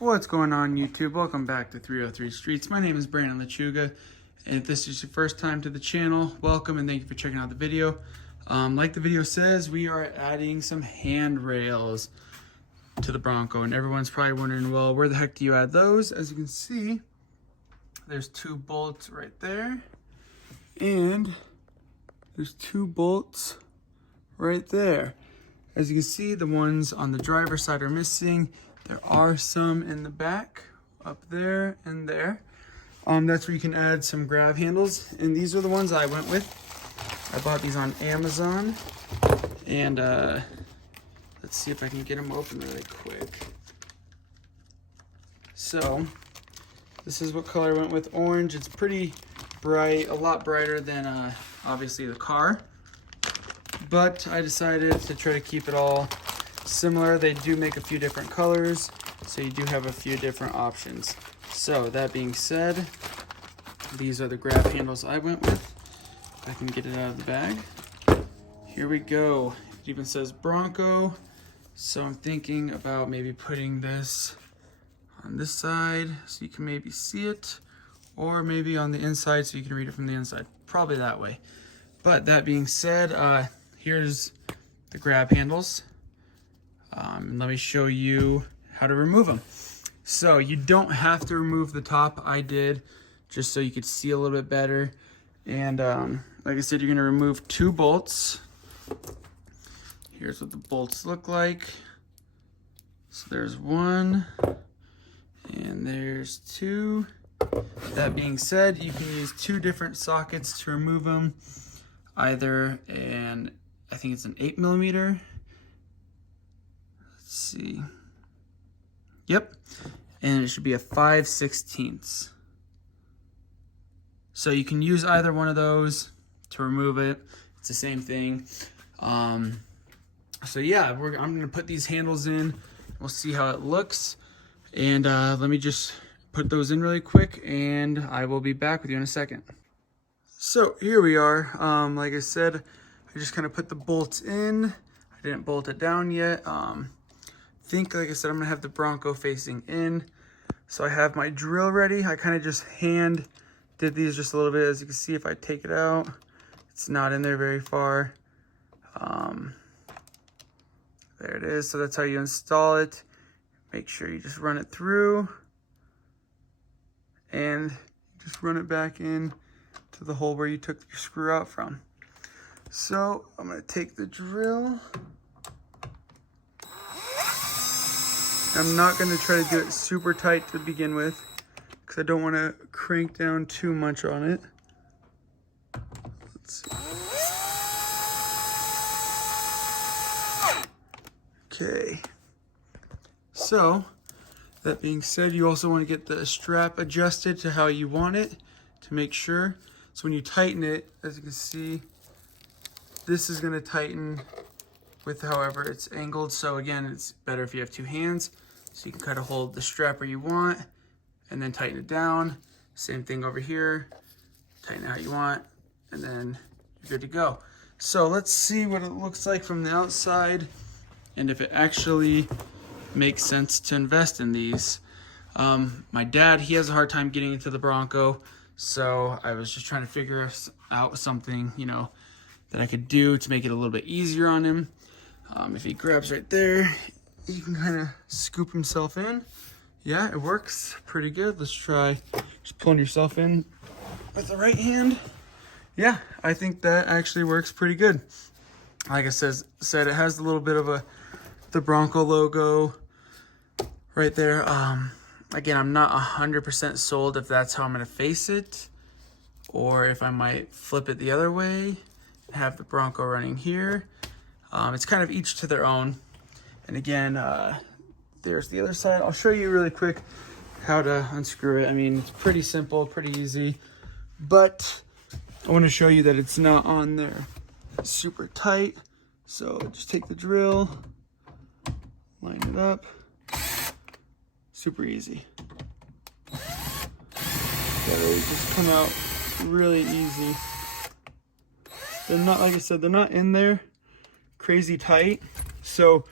What's going on, YouTube? Welcome back to 303 Streets. My name is Brandon Lechuga, and if this is your first time to the channel, welcome and thank you for checking out the video. Like the video says, we are adding some handrails to the Bronco, and everyone's probably wondering, well, where the heck do you add those? As you can see, there's two bolts right there, and there's two bolts right there. As you can see, the ones on the driver's side are missing. There are some in the back, up there and there. That's where you can add some grab handles, and these are the ones I went with. I bought these on Amazon, and let's see if I can get them open really quick. So, this is what color I went with, orange. It's pretty bright, a lot brighter than obviously the car. But I decided to try to keep it all similar. They do make a few different colors, so you do have a few different options. So that being said, these are the grab handles I went with. If I can get it out of the bag. Here we go. It even says Bronco. So I'm thinking about maybe putting this on this side so you can maybe see it, or maybe on the inside so you can read it from the inside. Probably that way. But that being said, here's the grab handles. Let me show you how to remove them. So you don't have to remove the top. I did, just so you could see a little bit better. And like I said, you're gonna remove two bolts. Here's what the bolts look like. So there's one, and there's two. That being said, you can use two different sockets to remove them. Either I think it's an 8mm. Let's see. Yep. And it should be a 5/16. So you can use either one of those to remove it. It's the same thing. So yeah, I'm gonna put these handles in. We'll see how it looks. And let me just put those in really quick, and I will be back with you in a second. So here we are. Like I said, I just kind of put the bolts in. I didn't bolt it down yet. Like I said, I'm gonna have the Bronco facing in. So I have my drill ready. I kind of just hand did these just a little bit. As you can see, if I take it out, it's not in there very far. There it is. So that's how you install it. Make sure you just run it through and just run it back in to the hole where you took your screw out from. So I'm gonna take the drill. I'm not gonna try to do it super tight to begin with, because I don't wanna crank down too much on it. Let's see. Okay. So, that being said, you also wanna get the strap adjusted to how you want it to make sure. So when you tighten it, as you can see, this is gonna tighten with however it's angled. So again, it's better if you have two hands, so you can kind of hold the strap where you want and then tighten it down. Same thing over here, tighten it how you want, and then you're good to go. So let's see what it looks like from the outside and if it actually makes sense to invest in these. My dad, he has a hard time getting into the Bronco, so I was just trying to figure out something, that I could do to make it a little bit easier on him. If he grabs right there, you can kind of scoop himself in. Yeah, it works pretty good. Let's try just pulling yourself in with the right hand. Yeah, I think that actually works pretty good. Like I said, it has a little bit of the Bronco logo right there. Again, I'm not 100% sold if that's how I'm gonna face it, or if I might flip it the other way, have the Bronco running here. It's kind of each to their own. And again, there's the other side. I'll show you really quick how to unscrew it. I mean, it's pretty simple, pretty easy, but I want to show you that it's not on there super tight. So just take the drill, line it up, super easy. They just come out really easy. They're not, like I said, they're not in there crazy tight. So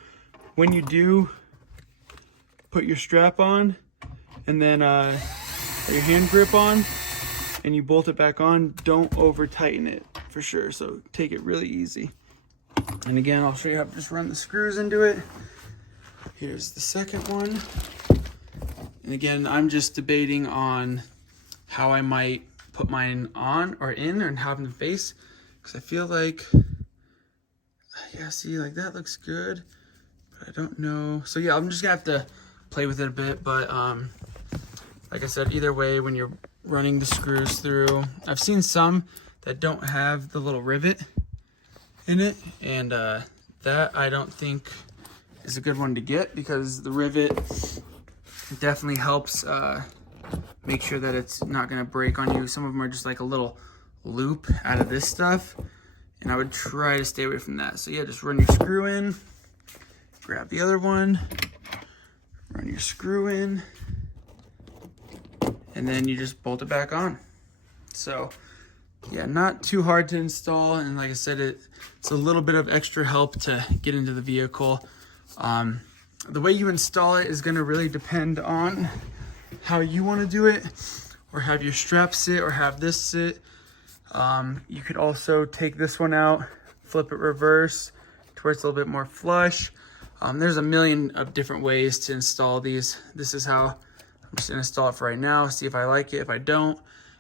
when you do put your strap on and then your hand grip on and you bolt it back on. Don't over tighten it for sure, so take it really easy. And again, I'll show you how to just run the screws into it. Here's the second one. And again, I'm just debating on how I might put mine on or in and have them face, because I feel like, yeah, see, like that looks good, but I don't know. So yeah, I'm just gonna have to play with it a bit, but like I said, either way, when you're running the screws through, I've seen some that don't have the little rivet in it, and that I don't think is a good one to get, because the rivet definitely helps make sure that it's not gonna break on you. Some of them are just like a little loop out of this stuff, and I would try to stay away from that. So yeah, just run your screw in, grab the other one, run your screw in, and then you just bolt it back on. So yeah, not too hard to install, and like I said, it's a little bit of extra help to get into the vehicle. The way you install it is going to really depend on how you want to do it, or have your strap sit, or have this sit. You could also take this one out, flip it reverse to where it's a little bit more flush. There's a million of different ways to install these. This is how I'm just going to install it for right now, see if I like it. If I don't,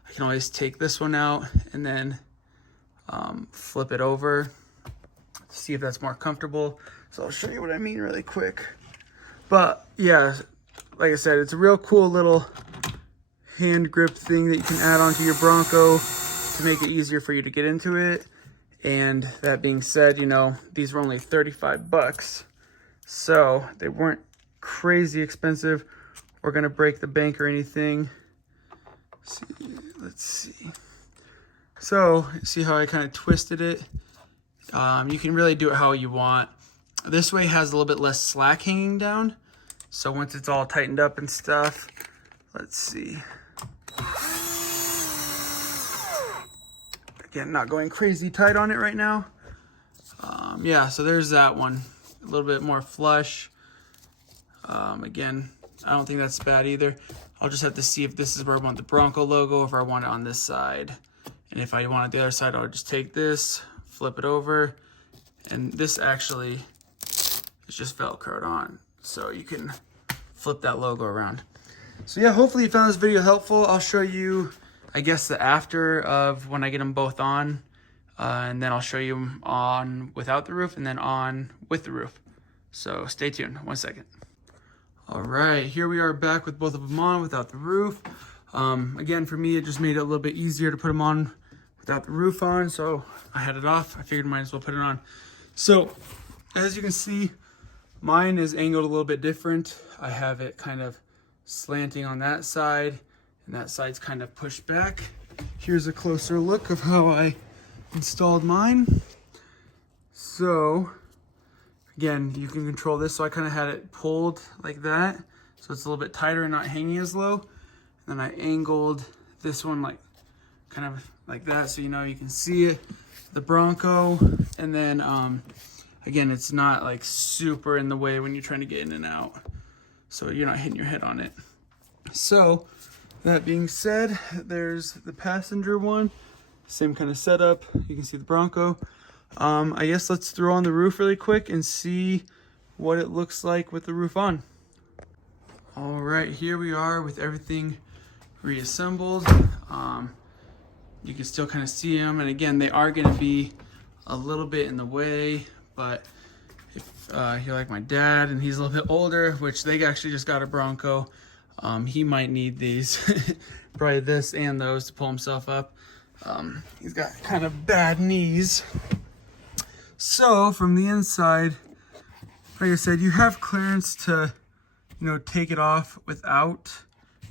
I can always take this one out and then flip it over to see if that's more comfortable. So I'll show you what I mean really quick. But yeah, like I said, it's a real cool little hand grip thing that you can add onto your Bronco to make it easier for you to get into it. And that being said, you know, these were only 35 bucks. So they weren't crazy expensive or gonna break the bank or anything. Let's see. So see how I kind of twisted it? You can really do it how you want. This way has a little bit less slack hanging down. So once it's all tightened up and stuff, let's see. Again, not going crazy tight on it right now. Yeah, so there's that one. A little bit more flush. Again, I don't think that's bad either. I'll just have to see if this is where I want the Bronco logo, or if I want it on this side. And if I want it the other side, I'll just take this, flip it over, and this actually is just Velcroed on. So you can flip that logo around. So yeah, hopefully you found this video helpful. I'll show you, I guess, the after of when I get them both on. And then I'll show you them on without the roof and then on with the roof. So stay tuned, 1 second. All right, here we are back with both of them on without the roof. Again, for me, it just made it a little bit easier to put them on without the roof on. So I had it off. I figured I might as well put it on. So as you can see, mine is angled a little bit different. I have it kind of slanting on that side, and that side's kind of pushed back. Here's a closer look of how I installed mine. So again, you can control this. So I kind of had it pulled like that, so it's a little bit tighter and not hanging as low. And then I angled this one like kind of like that, so you know you can see it, the Bronco. And then again, it's not like super in the way when you're trying to get in and out, so you're not hitting your head on it. So that being said, there's the passenger one, same kind of setup. You can see the Bronco. I guess let's throw on the roof really quick and see what it looks like with the roof on. All right, here we are with everything reassembled. You can still kind of see them, and again, they are going to be a little bit in the way, but if you're like my dad and he's a little bit older, which they actually just got a Bronco, he might need these, probably this and those, to pull himself up. He's got kind of bad knees. So from the inside, like I said, you have clearance to, you know, take it off without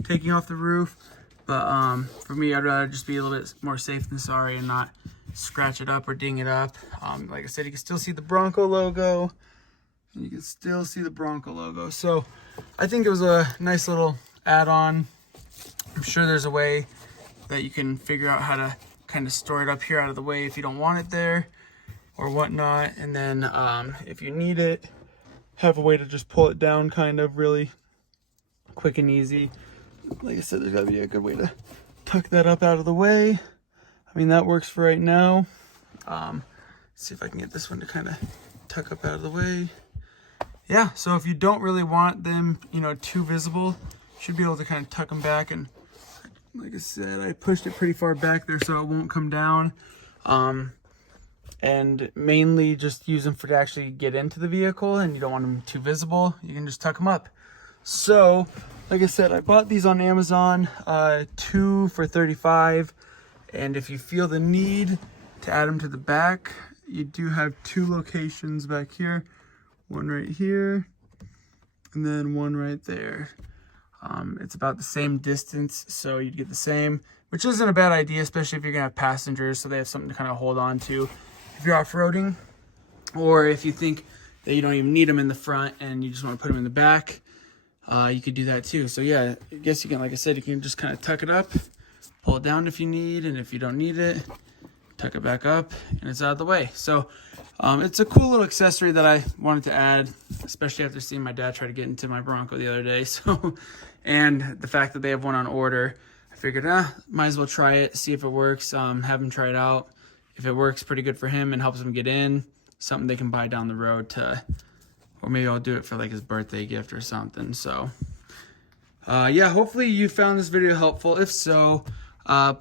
taking off the roof. But for me, I'd rather just be a little bit more safe than sorry and not scratch it up or ding it up. Like I said, you can still see the Bronco logo. And you can still see the Bronco logo. So I think it was a nice little add-on. I'm sure there's a way that you can figure out how to kind of store it up here out of the way if you don't want it there or whatnot. And then if you need it, have a way to just pull it down kind of really quick and easy. Like I said, there's gotta be a good way to tuck that up out of the way. I mean, that works for right now. See if I can get this one to kind of tuck up out of the way. Yeah, so if you don't really want them, you know, too visible, you should be able to kind of tuck them back. And like I said, I pushed it pretty far back there so it won't come down. And mainly just use them for to actually get into the vehicle, and you don't want them too visible. You can just tuck them up. So, like I said, I bought these on Amazon, 2 for $35. And if you feel the need to add them to the back, you do have 2 locations back here. One right here, and then one right there. It's about the same distance, so you'd get the same, which isn't a bad idea, especially if you're gonna have passengers, so they have something to kind of hold on to if you're off-roading, or if you think that you don't even need them in the front and you just want to put them in the back, you could do that too. So yeah, I guess you can, like I said, you can just kind of tuck it up, pull it down if you need, and if you don't need it, tuck it back up, and it's out of the way. So it's a cool little accessory that I wanted to add, especially after seeing my dad try to get into my Bronco the other day. So, and the fact that they have one on order, I figured, might as well try it, see if it works, have him try it out. If it works pretty good for him and helps him get in, something they can buy down the road to, or maybe I'll do it for like his birthday gift or something. So yeah, hopefully you found this video helpful. If so,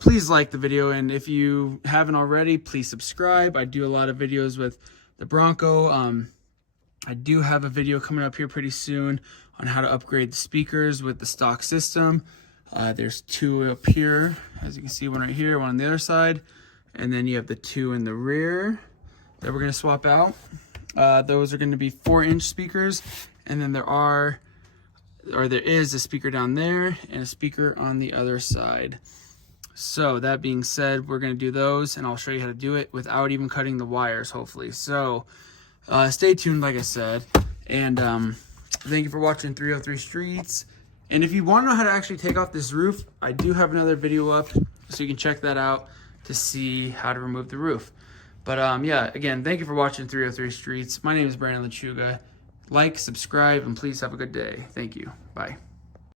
please like the video, and if you haven't already, please subscribe. I do a lot of videos with the Bronco. I do have a video coming up here pretty soon on how to upgrade the speakers with the stock system. There's 2 up here, as you can see, one right here, one on the other side, and then you have the 2 in the rear that we're going to swap out. Those are going to be 4-inch speakers, and then there is a speaker down there and a speaker on the other side. So that being said, we're going to do those, and I'll show you how to do it without even cutting the wires, hopefully. So stay tuned, like I said, and thank you for watching 303 Streets. And if you want to know how to actually take off this roof, I do have another video up, so you can check that out to see how to remove the roof. But yeah, again, thank you for watching 303 Streets. My name is Brandon Lechuga. Like, subscribe, and please have a good day. Thank you. Bye.